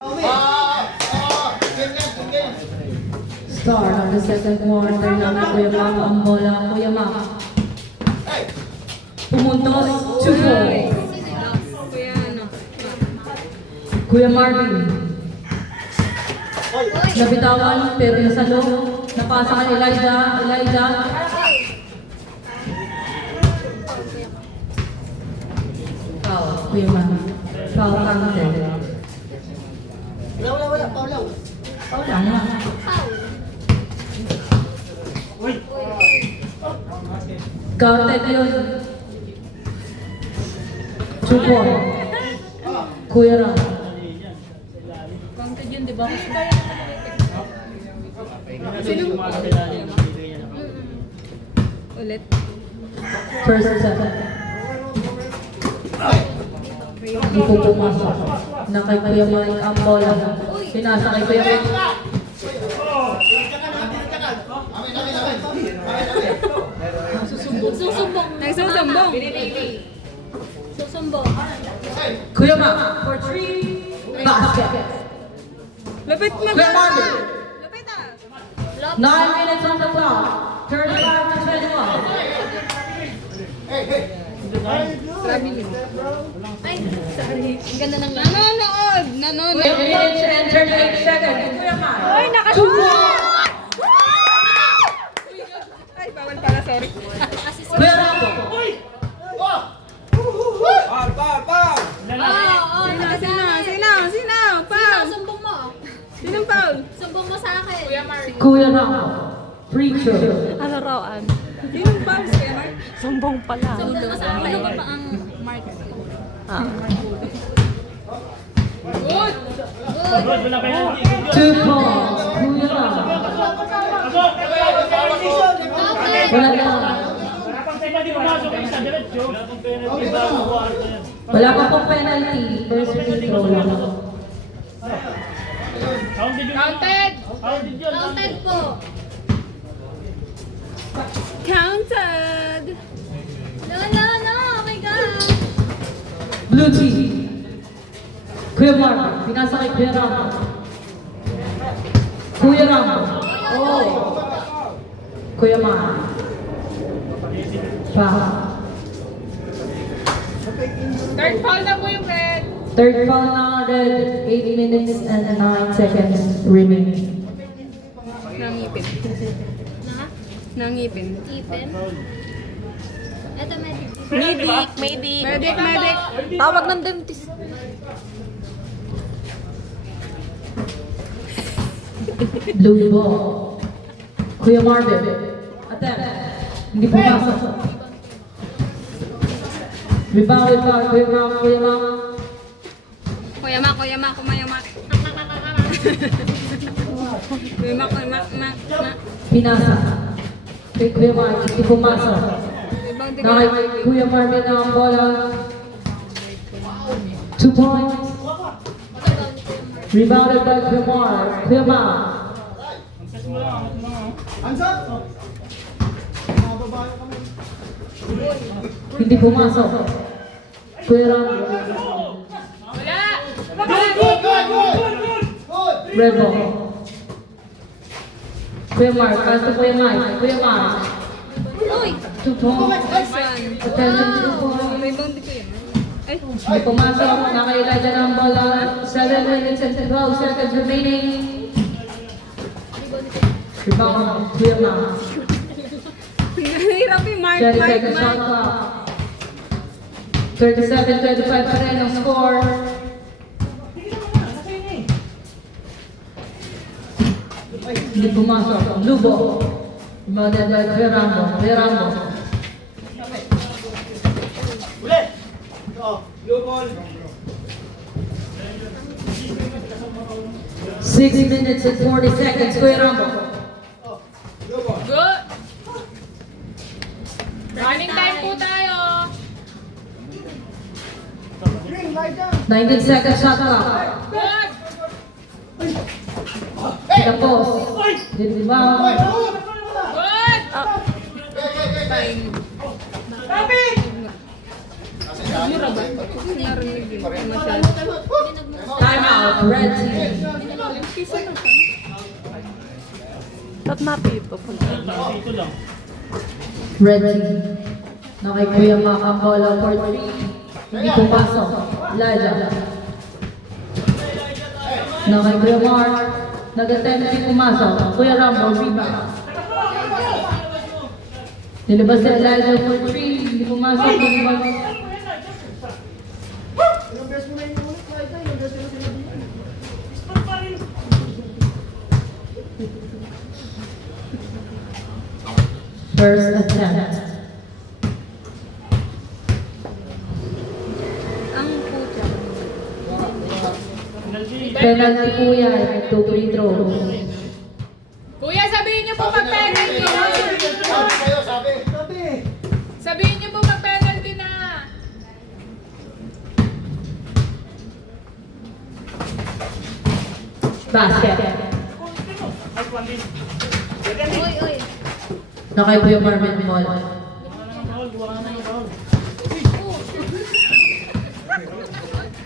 Start of the second quarter ng Kuya Mac ang bola. Kuya Mac. Pumuntos, 2-4. Kuya Marvin. Nabitawan pero nasa loob. Napasa ka Elijah. Foul, Kuya Mac. Foul counted. Wala. Paulaw. Foul lang na. Counted yun. 2-4. Kuya Ram. Counted yun, di ba? Sino? Ulit. First set. Hindi po pumasok. Na kay Kuya Mike ang bola. Pinasa kay Kuya Mike. Susumbong. Nagsusumbong. Susumbong. Kuya Mike for 3 basket. Lapit mo. Kuya Marvin. Lapit ah. 9 minutes on the clock. 35 to 21. Ay, sorry. Ang ganda ng nanonood. 8 minutes and 38 seconds. Kuya Mike. Ay, nakashoot! Ay, bawal pala, sorry. Kuya Rambo. Sino? Paul! Sumbong mo. Sinong Paul? Sumbong mo sa akin. Kuya Mark. Kuya Rambo. Free throw. Ano rawaan? Sinong Paul? Kuya Mark? Sumbong pala. Sumbong mo sa akin. Ano ba ang Mark? Ah. Good! 2 points. Kuya Rambo. Wala na. Wala pa pong penalty. First free throw lang. Counted! Counted po. Counted! No. Oh my God. Blue team. Kuya Marvin. Pinasa kay Kuya Rambo. Kuya Rambo. Oh. Kuya Marvin. Foul. Third foul na po yung red. Third foul na red. 8 minutes and 9 seconds remaining. Nangipin. Na? Nangipin. Ipin? Ito, medic. Medic. Medic. Tawag ng dentist. Blue ball. Kuya Marvin. Attempt. Hindi pumasok. Rebounded by Kuya Mark. Kuya Mak. Pinasa. Kay Kuya Mark. Hindi pumasok. Na kay Kuya Marvin na ang bola. 2 points. Rebounded by Kuya Mark. Kuya Mark. Hindi pumasok. Kuya Rambo. Red ball. Kuya Mark. Pass to Kuya Mike. Kuya Mark. Uy! 2 points. Attention 2 points. Rebound ko yun. Ay, Hindi pumasok. Nakaila dyan ang bola. 7 minutes and 12 seconds remaining. Rebound. Kuya Mark. hirap yung Mark. 30 seconds shot clock. 37-25 pa rin ang score. Hindi pumasok. Lubo. Rebounded by Kuya Rambo. 6 minutes and 40 seconds. Kuya Rambo. Good. Running time po tayo. 19 seconds shot clock. Good. Tapos. Rebound. Good. Time. Mura ba? Narinig yun. Masyado. Time Timeout, red team. Ba't mapito po? Red team. Na kay Kuya Mac ang bola for 3. Hindi pumasok. Elijah. Na kay Kuya Mark. Nag-attempt hindi pumasok. Kuya Rambo, rebound. Nilabas na Elijah for 3. Hindi pumasok. Rebound. First attempt. Ang puta. Penalty po yan. 2 free throws. Kuya, sabihin niyo po mag-penalty na. Sabihin niyo po mag-penalty na. Basket. Uy, uy. Na kay Kuya Marvin Mall.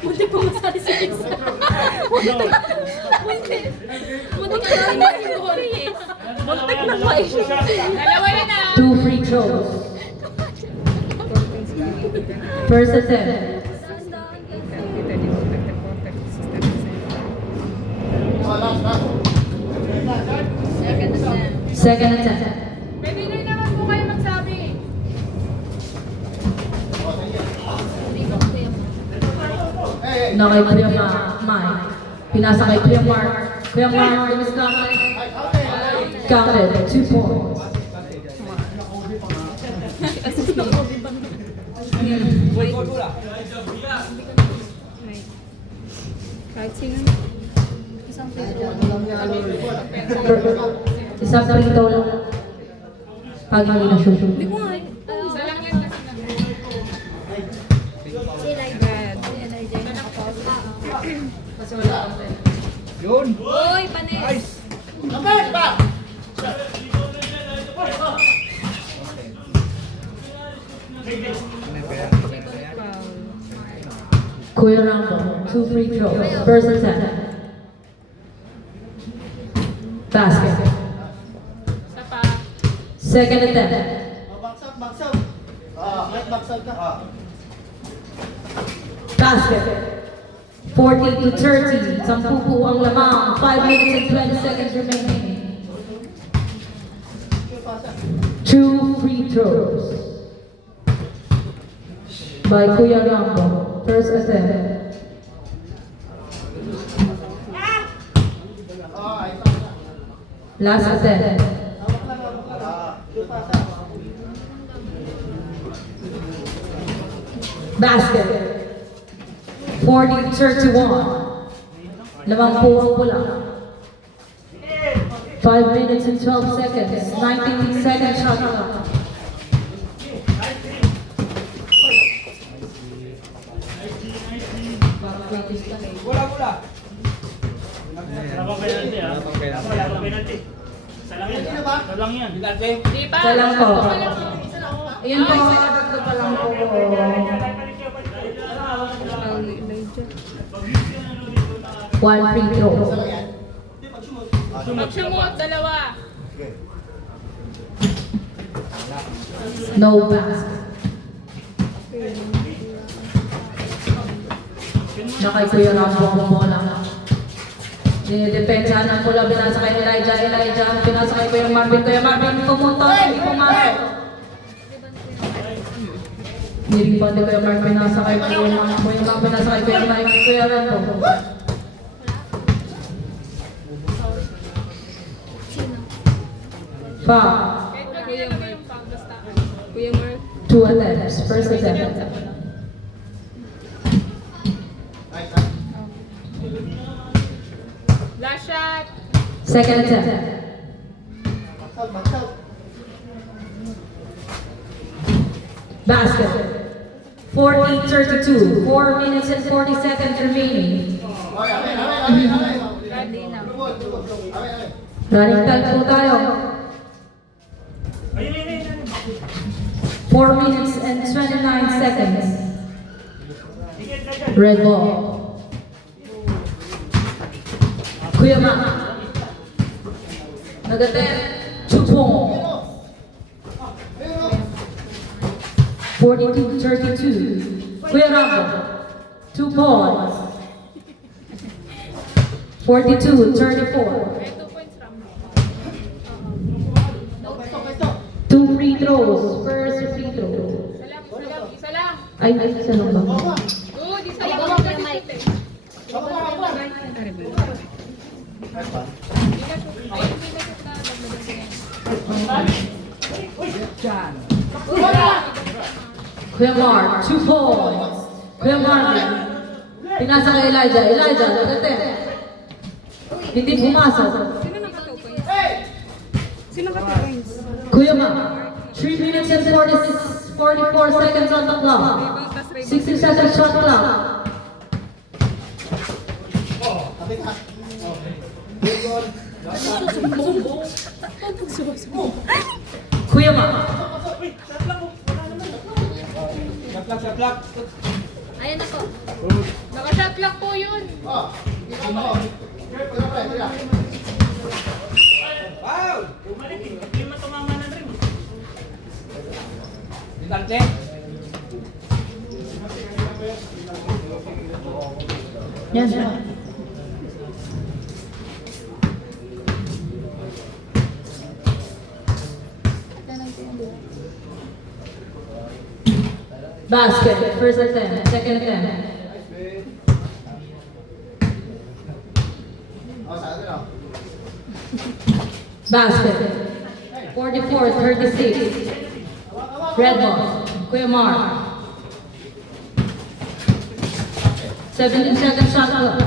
Munti po masali si Jason. Munti ka na Muntik na ba eh? Dalawa yan na. 2 free throws. First attempt. Second attempt. Pwede na naman po kayo magsabi. Na kay Kuya Mike. Pinasa kay Kuya Mark. Kuya Mark, lumis ka kay. Counted. 2 points. Kahit sino. Isang free throw lang. Pag hindi na shoot. Hindi ko nga. Isa lang yan kasi na. Si Elijah. Si Elijah. Nakapause pa. Kasi wala kang pera. Uy, panis. Kuya Rambo, 2 free throws. First attempt. Basket. Isa pa. Second attempt. Basket. 40 to 30. Sampu po ang lamang. 5 minutes and 20 seconds remaining. 2 free throws. By Kuya Rambo. First attempt. Last attempt. Basket. 40-31. Lamang po ang pula. 5 minutes and 12 seconds. 19 seconds shot clock. Di pa. Isa lang po. Ayun po. Tatlo pa lang po. Ang Elijah. 1 free throw. Magsumot, dalawa. No basket. Nakay Kuya Rambo ang bola. Dinidepensa ng pula, binasa kay Elijah, binasa kay Kuya Marvin, pumunta, hindi pumasok. Niriband ni Kuya Mark, binasa kay Kuya Mark, binasa kay Kuya Mike, Kuya Rambo. Foul. Kahit wag nila naman yung pang basta. Kuya Mark. 2 attempts, first attempt. Last shot. Second attempt. Basket. 40-32. 4 minutes and 40 seconds remaining. Running time po tayo. 4 minutes and 29 seconds. Red ball. Kuya Ma. Nag-attempt. 2 points. 42-32. Kuya Rambo. 2 points. 42-34. 2 points Ram. 2 free throws. First free throw. Isa lang. Ay, isa lang ba? Good, isa lang. Hindi kasi shoot eh. Kuya Mark, 2 points. Kuya Mark, pinasa kay Elijah. Elijah, nag-attempt. Hindi pumasok. Sino naka 2 points? Sino naka 2 points? Kuya Mark, 3 minutes and 44 seconds on the clock. 60 seconds shot clock. Kuya Mark, Ayan ako. Naka-shot clock po yun. yan siya. Basket, first attempt, second attempt. Basket, 44-36. Red ball, Kuya Mark. 17 second shot clock.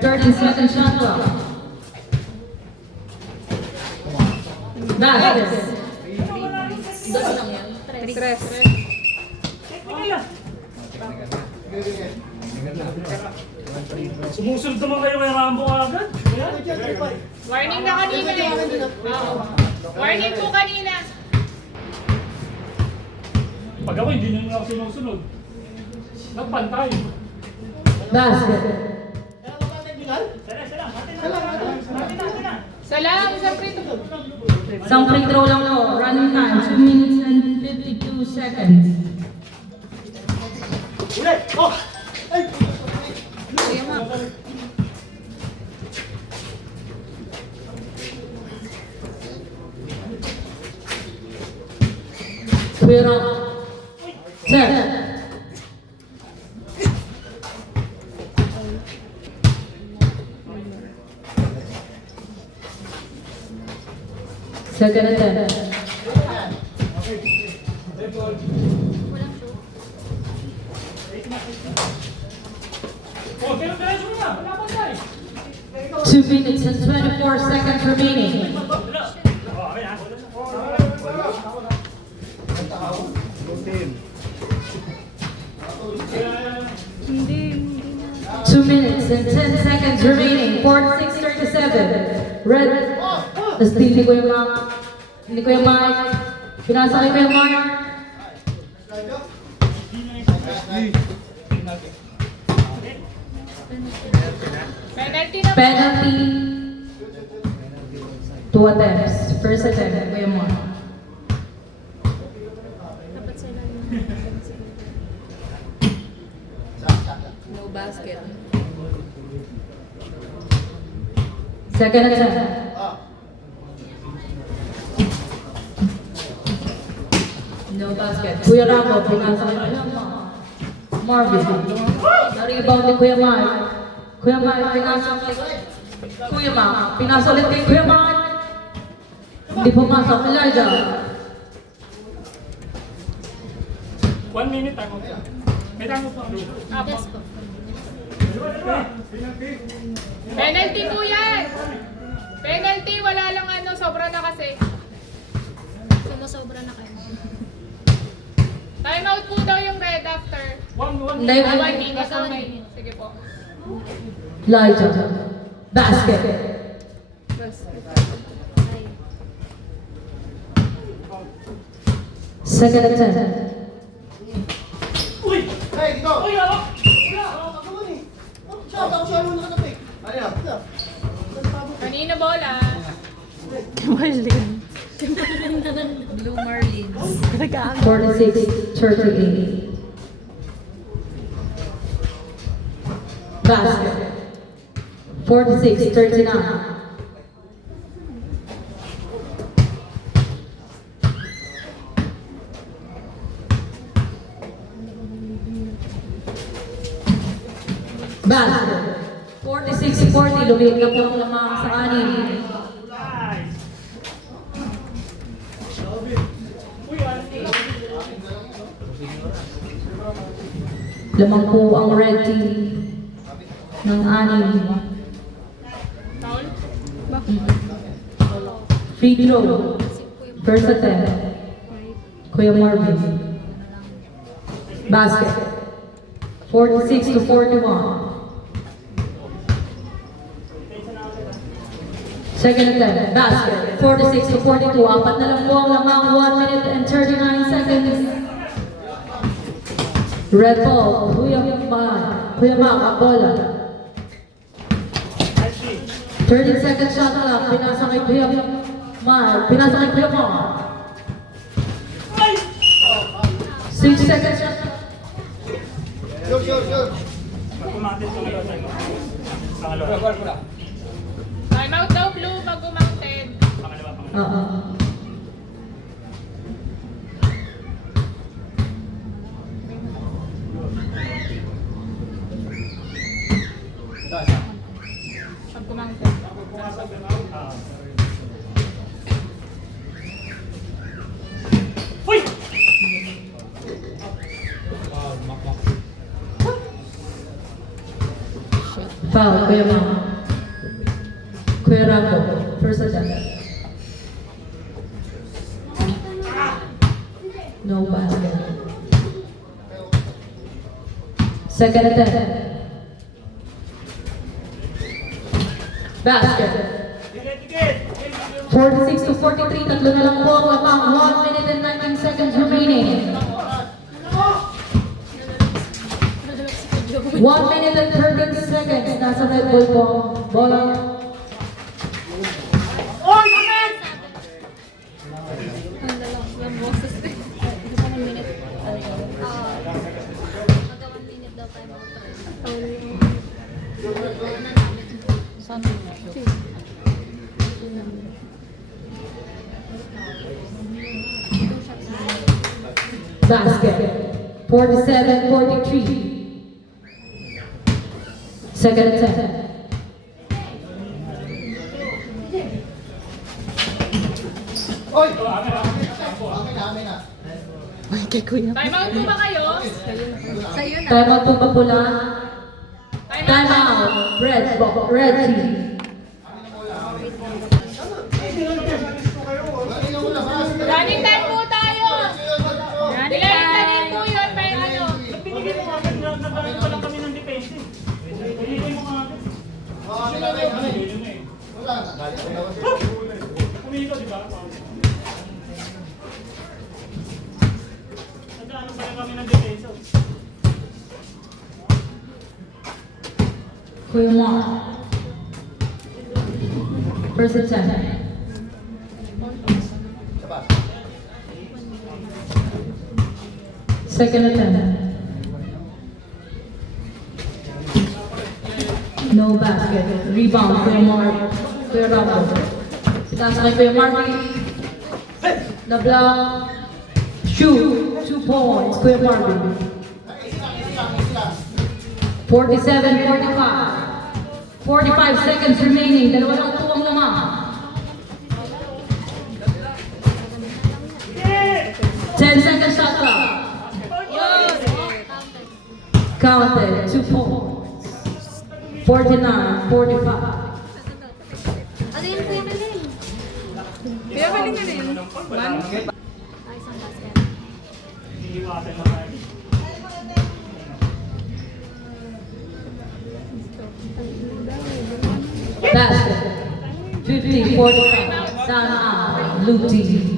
13 second shot clock. Basket. Tres. Sumusunod naman kayo kay Rambo agad. Warning na kanina eh. Oo. Warning po kanina. Pag ako, hindi na ako sinusunod. Nagpantay. Basket. Salam, sa free to. Isang free throw lang po. Running time, 2 minutes and 52 seconds. Kuya Rock. Set. Second attempt. Oh, diretso mo na. Wala pantay. 2 minutes and 24 seconds remaining. Hindi. 2 minutes and 10 seconds remaining. 46-37. Red. Steal ni Kuya Mark. Ni Kuya Mike. Pinasa kay Kuya Mark. Penalty na po. Penalty. 2 attempts. First attempt, Kuya Mark. Dapat sila No basket. Second attempt. No basket. Kuya Rambo, pinasa kay Kuya Marvin. Na-rebound ni Kuya Mike. Kuya Mike, pinasa kay Kuya Mike. Pinasa ulit kay Kuya Mike. Hindi pumasok. Elijah. 1 minute ako. May tango pa. Apo. Penalty po yan. Penalty, wala lang ano, sobra na kasi. Sumusobra na kayo. Time out po daw yung red after. Hindi. 1 minute. Sige po. Elijah. Basket. Second attempt. Uy! Uy, ako! Kanina bola. Marlene. Blue Marlins. Nag-aano. 46-38. Basket. 46-39. Basket. 46-40. Lumiit na po ang lamang sa anim. Lamang po ang red team ng anim. Foul. Free throw. First attempt. Kuya Marvin. Basket. 46-41. Second attempt. Basket. 46-42. Apat na lang po ang lamang. 1 minute and 39 seconds. Red ball. Kuya Mac, ang bola. 30 second shot lang. Pinasa kay Kuya Mac. Pinasa kay Kuya Mac. 6 second shot. Pag-umatin sa pangalawa. Time out daw blue pag umounted. Pangalawa. Oo. Pag umounted. Uy! Foul, Kuya Mac. Kuya Rambo. First attempt. No basket. Second attempt. Basket. 46-43. Tatlo na lang po ang lamang. 1 minute and 19 seconds remaining. 1 minute and 13 seconds. Nasa red ball po. Bola. Yung boses eh. Ito pa 1 minute. Ano yun? Magka 1 minute daw tayo mag-try. Basket. 47-43. Second attempt. Kay Kuya. Time out po ba kayo? Sa'yo na. Time out po ba pula? Time Time out. out. Red team. Running time po tayo. Running time po yun. May ano. Binigay mo agad na nagkaroon pa lang kami ng depensa. Binigay mo agad. Kumito, di ba? Nagkaroon pa lang kami ng depensa. Kuya Mark. First attempt. Second attempt. No basket. Rebound. Kuya Mark. Kuya Rambo. Taas kay Kuya Mark. The block. Shoot. 2 points. Kuya Mark. 47-45. 45 seconds remaining. Dalawa lang tuwang naman. 10 seconds shot clock. Counted. 2 points. 49-45. Ano yun Kuya Maling? Kaya galing na yun. Ay, isang basket. Iiwasan na tayo. Basket. 50-45. Down out. Blue team.